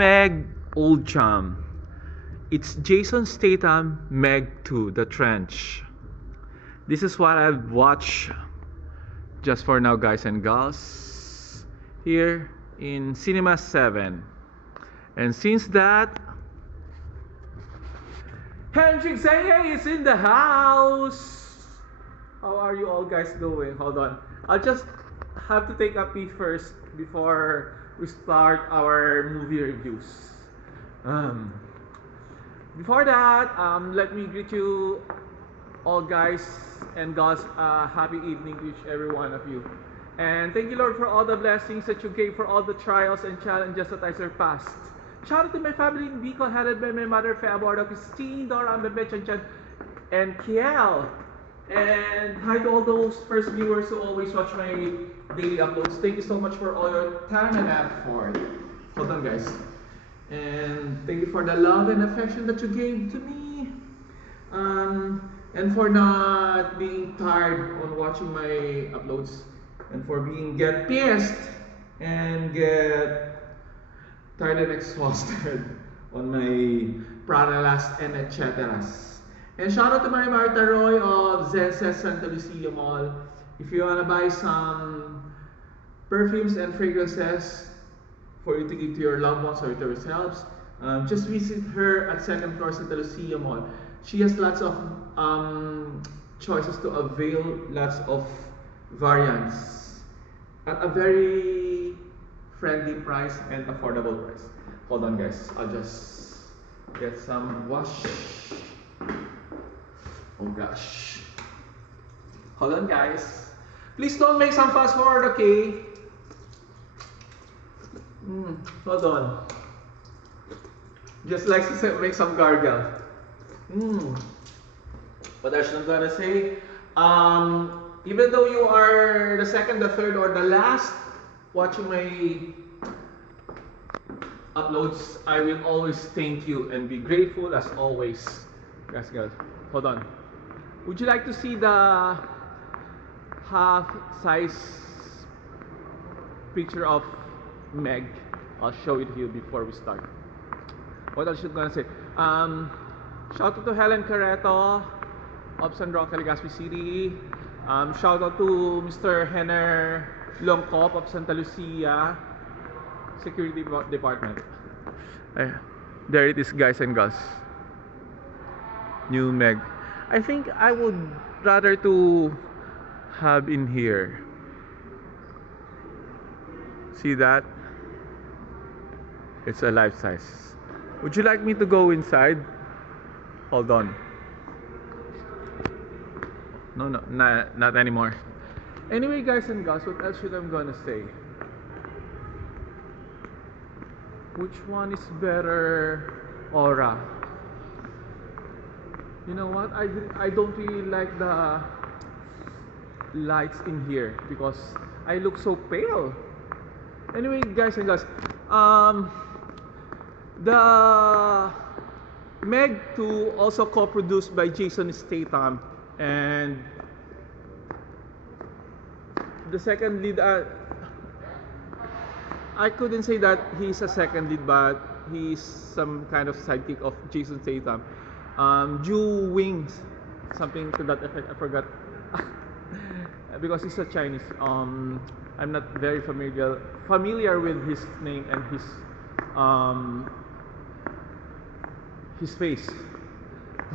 Meg, old chum. It's Jason Statham, Meg 2, The Trench. This is what I've watched just for now, guys and gals, here in Cinema 7. And since that, Henrik Zaya is in the house. How are you all guys doing? Hold on. I'll just have to take a pee first before we start our movie reviews. Before that, let me greet you all guys and gals. Happy evening to each every one of you. And thank you, Lord, for all the blessings that you gave, for all the trials and challenges that I surpassed. Shout out to my family in Bicol, headed by my mother, Feabordo, Christine, Dora, Bebe, Chanchan, and Kiel. And hi to all those first viewers who always watch my daily uploads. Thank you so much for all your time and effort. Hold on, guys. And thank you for the love and affection that you gave to me. And for not being tired on watching my uploads. And for get pissed and get tired and exhausted on my pranalas and etc. And shout out to Marta Roy of Zenses Santa Lucia Mall. If you wanna buy some perfumes and fragrances for you to give to your loved ones or to yourselves, just visit her at 2nd floor Santa Lucia Mall. She has lots of choices to avail, lots of variants at a very friendly price and affordable price. Hold on, guys. I'll just get some wash. Oh gosh. Hold on, guys. Please don't make some fast forward, okay? Hold on. Just like to make some gargle. What else I'm gonna say? Even though you are the second, the third, or the last watching my uploads, I will always thank you and be grateful as always. Guys, hold on. Would you like to see the half-size picture of Meg? I'll show it to you before we start. What else am I gonna say? Shout out to Helen Carreto of San Roque, Legazpi City. Shout out to Mr. Henner Longkop of Santa Lucia Security Department. There it is, guys and girls. New Meg. I think I would rather to have in here. See that? It's a life size. Would you like me to go inside? Hold on. No, not anymore. Anyway, guys and girls, what else should I gonna say? Which one is better aura? You know what? I don't really like the lights in here because I look so pale. Anyway, guys and girls, the Meg 2 also co-produced by Jason Statham, and the second lead, I couldn't say that he's a second lead, but he's some kind of sidekick of Jason Statham. Ju Wing, something to that effect, I forgot. Because he's a Chinese. I'm not very familiar with his name and his face.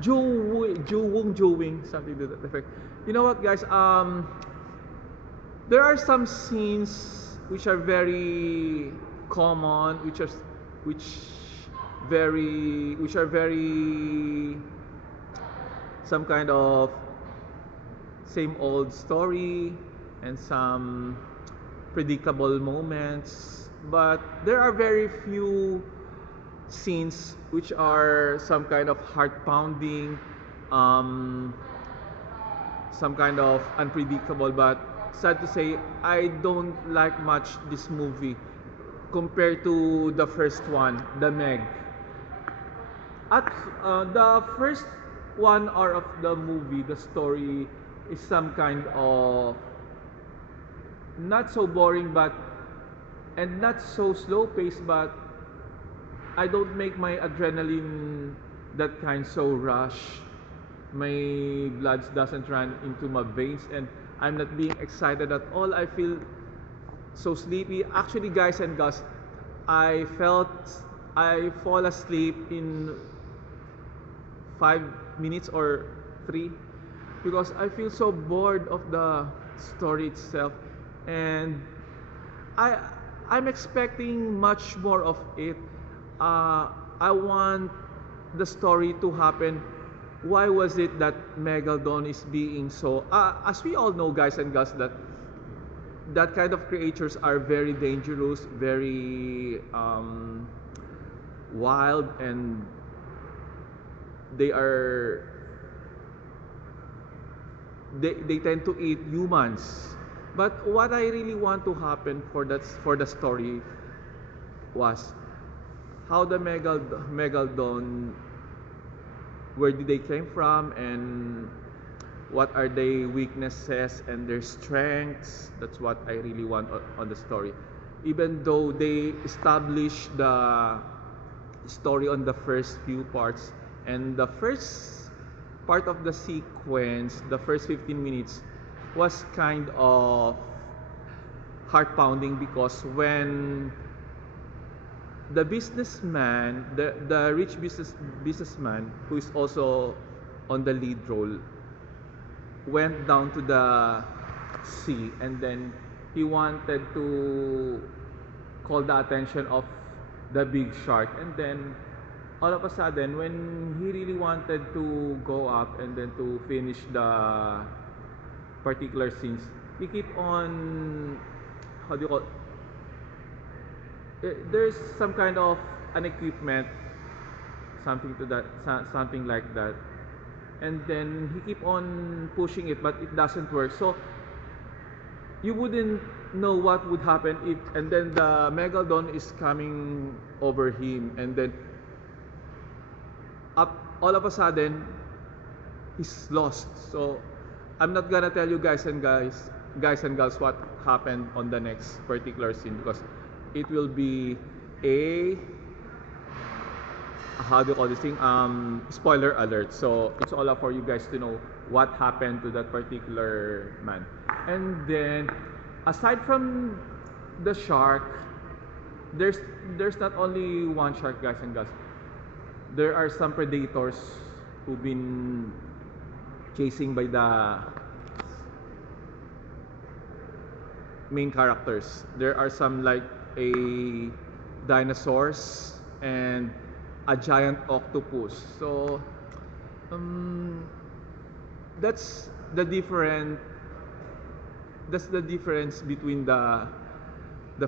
Ju Wing, something to that effect. You know what, guys? There are some scenes which are very common, which are very some kind of same old story and some predictable moments, but there are very few scenes which are some kind of heart-pounding, some kind of unpredictable. But sad to say, I don't like much this movie compared to the first one, The Meg. At the first 1 hour of the movie, the story is some kind of not so boring, but and not so slow paced, but I don't make my adrenaline that kind so rush. My blood doesn't run into my veins, and I'm not being excited at all. I feel so sleepy. Actually, guys and girls, I felt I fall asleep in 5 minutes or three because I feel so bored of the story itself, and I I'm expecting much more of it. I want the story to happen. Why was it that Megalodon is being so? As we all know, guys and girls, that that kind of creatures are very dangerous, very wild, and they are they tend to eat humans. But what I really want to happen for the story was how the megalodon, where did they came from, and what are their weaknesses and their strengths. That's what I really want on the story. Even though they establish the story on the first few parts, and the first part of the sequence, the first 15 minutes was kind of heart pounding because when the rich businessman who is also on the lead role went down to the sea, and then he wanted to call the attention of the big shark, and then all of a sudden when he really wanted to go up and then to finish the particular scenes, he keep on, how do you call, there's some kind of an equipment, something like that, and then he keep on pushing it but it doesn't work. So you wouldn't know what would happen if, and then the megalodon is coming over him, and then up all of a sudden he's lost. So I'm not gonna tell you guys and girls what happened on the next particular scene because it will be a, how do you call this thing, spoiler alert. So it's all up for you guys to know what happened to that particular man. And then aside from the shark, there's not only one shark, guys and girls. There are some predators who've been chasing by the main characters. There are some like a dinosaurs and a giant octopus. So that's the different that's the difference between the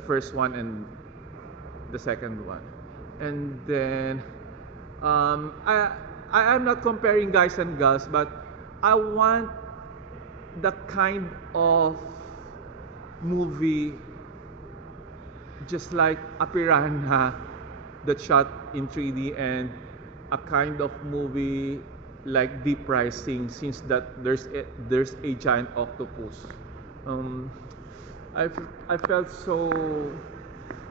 first one and the second one. And then I'm not comparing guys and girls, but I want the kind of movie just like a piranha that shot in 3D, and a kind of movie like Deep Rising, since that there's a giant octopus. um, I felt so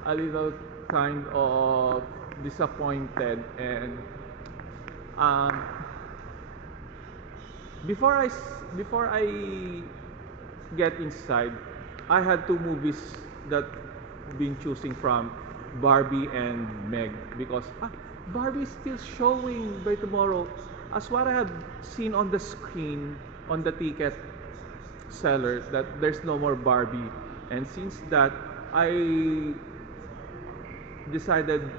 a little kind of disappointed, and um, before I get inside, I had two movies that been choosing from, Barbie and Meg, because Barbie is still showing by tomorrow. As what I have seen on the screen on the ticket seller, that there's no more Barbie, and since that I decided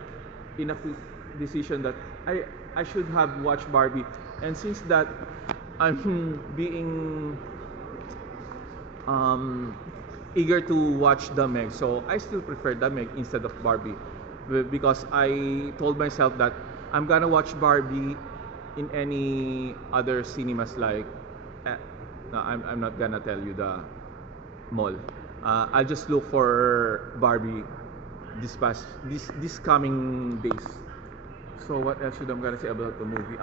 in a quick decision that I should have watched Barbie, and since that I'm being eager to watch the Meg, so I still prefer the Meg instead of Barbie, because I told myself that I'm gonna watch Barbie in any other cinemas, like no, I'm not gonna tell you the mall. I'll just look for Barbie this coming days. So what else should I'm gonna say about the movie?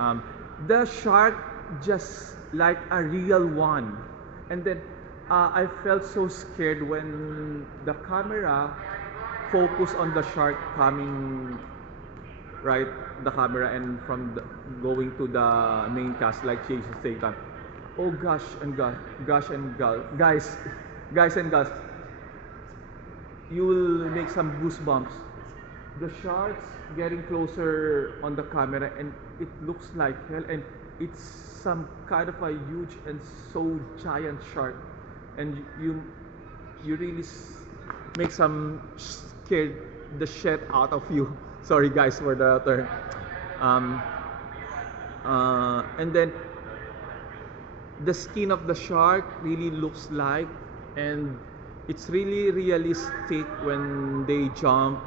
The shark just like a real one, and then I felt so scared when the camera focused on the shark coming right the camera and from going to the main cast like Jason Statham. Oh gosh and gosh and guys and girls, you will make some goosebumps. The sharks getting closer on the camera and it looks like hell, and it's some kind of a huge and so giant shark, and you really make some scared the shit out of you. Sorry guys for the term. Um, and then the skin of the shark really looks like, and it's really realistic when they jump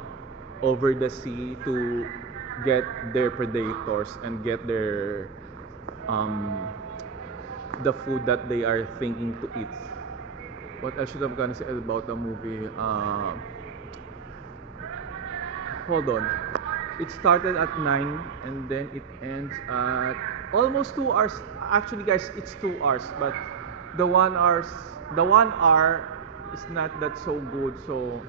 over the sea to get their predators and get their um, the food that they are thinking to eat. What else should I'm gonna say about the movie? Hold on. It started at 9 and then it ends at almost 2 hours. Actually, guys, it's 2 hours, but the 1 hour is not that so good. So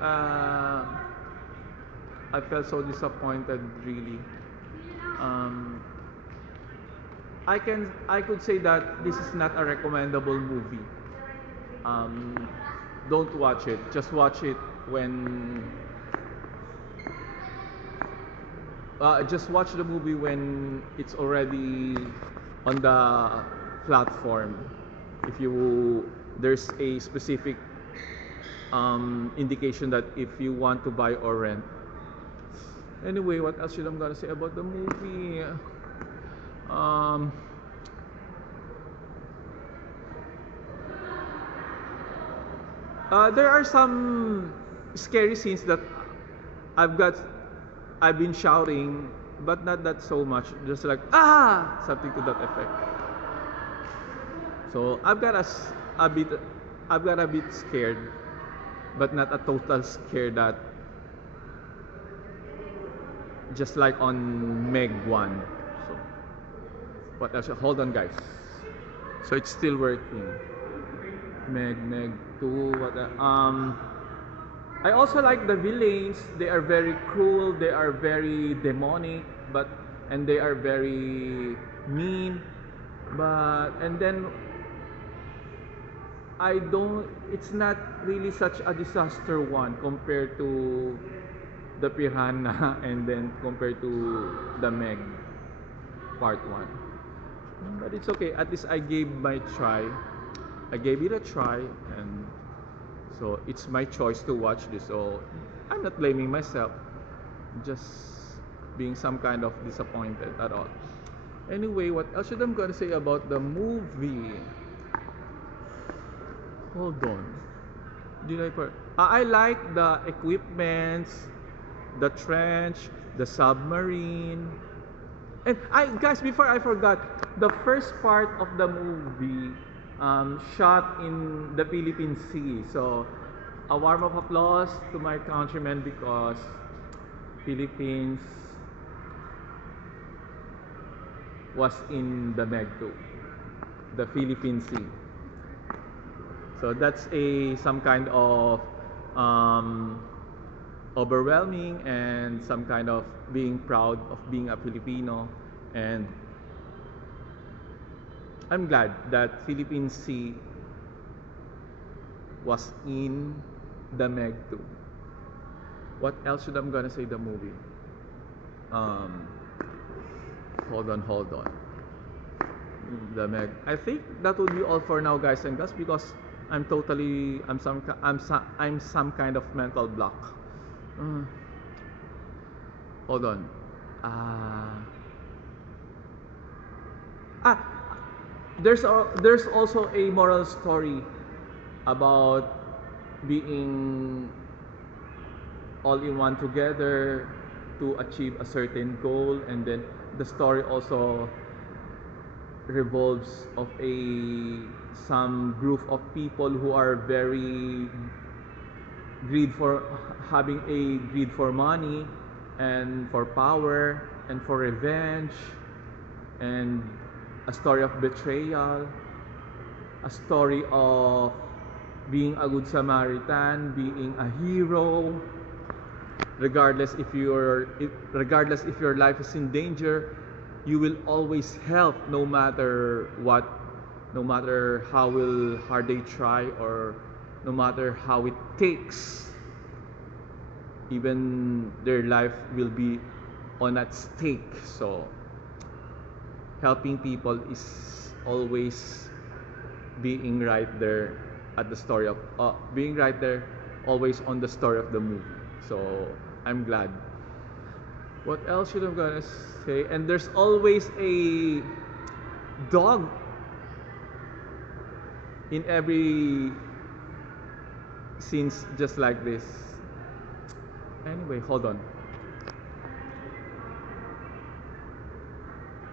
uh, I felt so disappointed, really. Um, I could say that this is not a recommendable movie. Um, don't watch it. Just watch it when just watch the movie when it's already on the platform. If you there's a specific indication that if you want to buy or rent. Anyway, what else should I'm gonna say about the movie? Um, there are some scary scenes that I've got I've been shouting, but not that so much. Just like something to that effect. So a bit I've got a bit scared, but not a total scare that just like on Meg 1. So what else? Hold on guys. So it's still working. Meg 2. I also like the villains. They are very cruel. They are very demonic, and they are very mean. And then I don't. It's not really such a disaster one compared to the Piranha, and then compared to the Meg Part 1. But it's okay. At least I gave my try. I gave it a try, and so it's my choice to watch this. So I'm not blaming myself, just being some kind of disappointed at all. Anyway, what else should I'm gonna say about the movie? Hold on. I like the equipments, the trench, the submarine. And guys, before I forgot, the first part of the movie shot in the Philippine Sea. So a warm of applause to my countrymen because Philippines was in the Meg 2, the Philippine Sea. So that's some kind of overwhelming and some kind of being proud of being a Filipino, and I'm glad that Philippine Sea was in the Meg 2. What else should I'm gonna say the movie? Hold on. The Meg. I think that would be all for now, guys and girls, because I'm some kind of mental block. Hold on. There's also a moral story about being all in one together to achieve a certain goal, and then the story also revolves of some group of people who are very having a greed for money and for power and for revenge, and a story of betrayal, a story of being a good Samaritan, being a hero, regardless if your life is in danger, you will always help no matter what, no matter hard they try, or no matter how it takes. Even their life will be on at stake. So helping people is always being right there at the story of being right there always on the story of the movie. So I'm glad. What else should I gonna say? And there's always a dog in every scenes just like this. Anyway, hold on.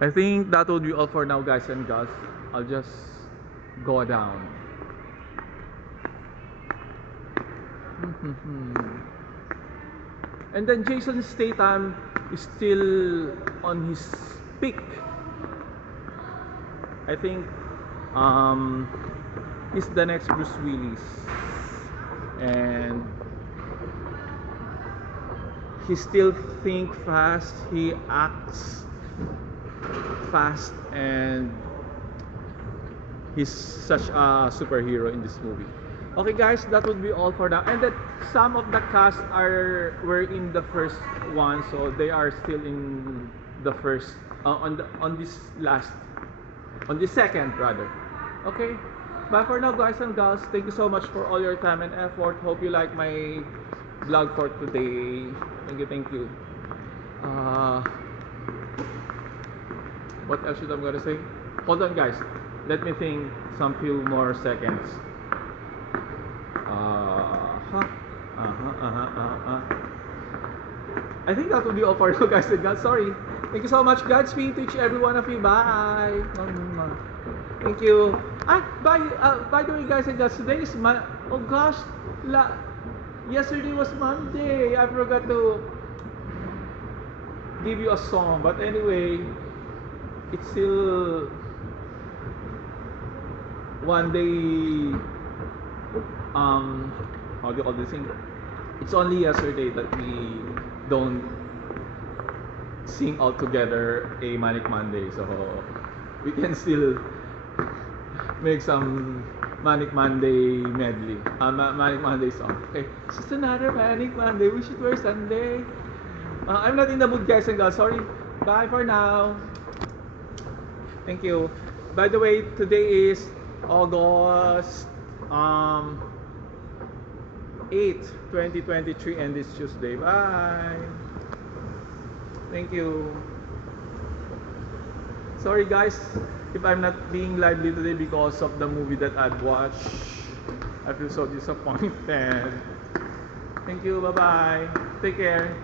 I think that will be all for now, guys and gals. I'll just go down. And then Jason Statham is still on his peak. I think he's the next Bruce Willis, and he still think fast, he acts fast, and he's such a superhero in this movie. Okay guys, that would be all for now. And that some of the cast were in the first one, so they are still in the first on this second rather. Okay, bye for now, guys and gals. Thank you so much for all your time and effort. Hope you like my vlog for today. Thank you. What else should I gonna say? Hold on, guys. Let me think some few more seconds. I think that will be all for you guys and gals. Sorry. Thank you so much. Godspeed to each every one of you. Bye. Thank you. By the way, guys and gals, today is oh gosh, yesterday was Monday. I forgot to give you a song, but anyway, it's still one day. How do you call this thing? It's only yesterday that we don't sing all together a Manic Monday, so we can still make some Manic Monday medley, Manic Monday song. Okay, it's just another Manic Monday. We should wear Sunday. I'm not in the mood, guys and girls. Sorry. Bye for now. Thank you. By the way, today is August 8, 2023, and it's Tuesday. Bye. Thank you. Sorry guys if I'm not being lively today because of the movie that I've watched. I feel so disappointed. Thank you. Bye bye. Take care.